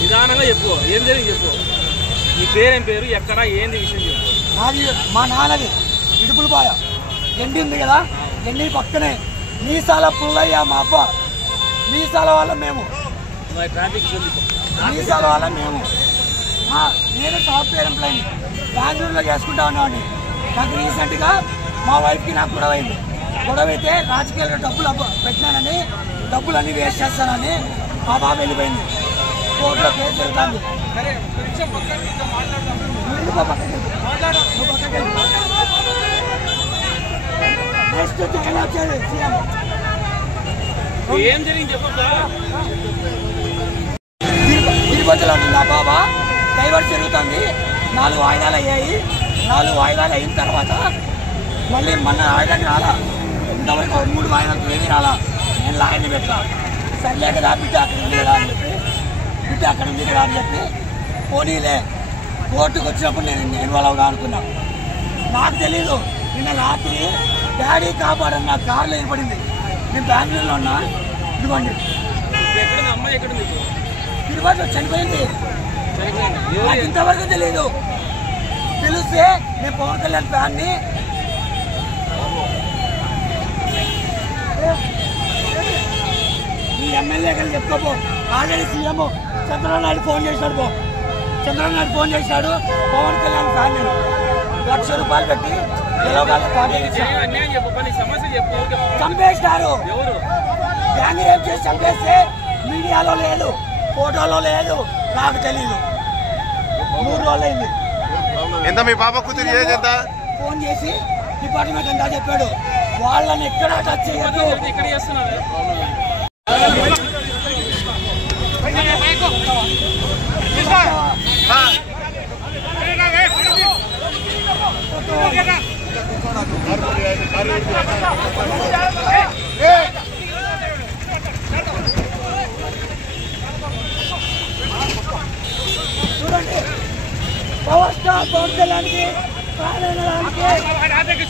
నిదానంగా చెప్పు, ఏం జరిగింది చెప్పు. నీ పేరేం పేరు, ఎక్కడ, ఏంది విషయం చెప్పు. నాది మా నాన్నది ఇడుపులపాయ ఎండి ఉంది కదా, ఎండి పక్కనే మీసాల పుల్లయ్య మా అబ్బా. మీసాల వాళ్ళ మేము, మీసాల వాళ్ళ మేము. నేను సాఫ్ట్వేర్ ఎంప్లాయీ బెంగళూరులో చేసుకుంటా ఉన్నాను. నాకు రీసెంట్గా మా వైఫ్కి నాకు గొడవ అయింది. గొడవ అయితే రాజకీయాల్లో డబ్బులు పెట్టినానని, డబ్బులన్నీ వేస్ట్ చేస్తానని మా బాబు వెళ్ళిపోయింది. కోర్టులో కేసు జరుగుతుంది. ఏం జరిగింది చెప్పు. తిరుపతిలో ఉంది ఆ బాబా, డైవర్స్ జరుగుతుంది. 4 వాయిదాలు అయ్యాయి. 4 వాయిదాలు అయిన తర్వాత మళ్ళీ మన వాయిదాకి రాలా. ఇంతవరకు 3 వాయిదాలు ఏమీ రాలా. నేను లాయర్ని పెట్టా. సర్లే కదా బిడ్డ అక్కడ ఉంది కదా అని చెప్పి, బిడ్డ అక్కడ ఉంది కదా అని చెప్పి పోనీలే. కోర్టుకు వచ్చినప్పుడు నేను ఇన్వాల్వ్ అవుదా అనుకున్నా. నాకు తెలీదు. నిన్న రాత్రి డాడీ కాపాడని నా కార్లో ఏర్పడింది. నేను బెంగళూరులో ఉన్నా. ఇదిగోండి అమ్మాయి ఎక్కడుంది? తిరుపతిలో చనిపోయింది. నాకు ఇంతవరకు తెలీదు. తెలిస్తే నేను పవన్ కళ్యాణ్ ఫ్యాన్ని. ఈ ఎమ్మెల్యే గారు చెప్పుకోపో. Already CM Chandrababu Naidu phone చేశాడు. చంద్రబాబు నాయుడు ఫోన్ చేశాడు. పవన్ కళ్యాణ్ ఫ్యాన్ నేను ₹1,00,000 పెట్టి చంపేస్తారు. గ్యాంగ్ రేప్ చేసి చంపేస్తే మీడియాలో లేదు, ఫోటోలో లేదు, నాకు తెలీదు. 3 రోజులైంది. ఎంత మీ పాప కూతురు ఏజ్ ఎంత? ఫోన్ చేసి డిపార్ట్మెంట్ అంతా చెప్పాడు. వాళ్ళని ఎక్కడ టచ్ చేయొద్దు. ఇక్కడ చేస్తున్నారు. చూడండి, పవర్ స్టార్ పవన్ కళ్యాణ్కి ప్రాణానికి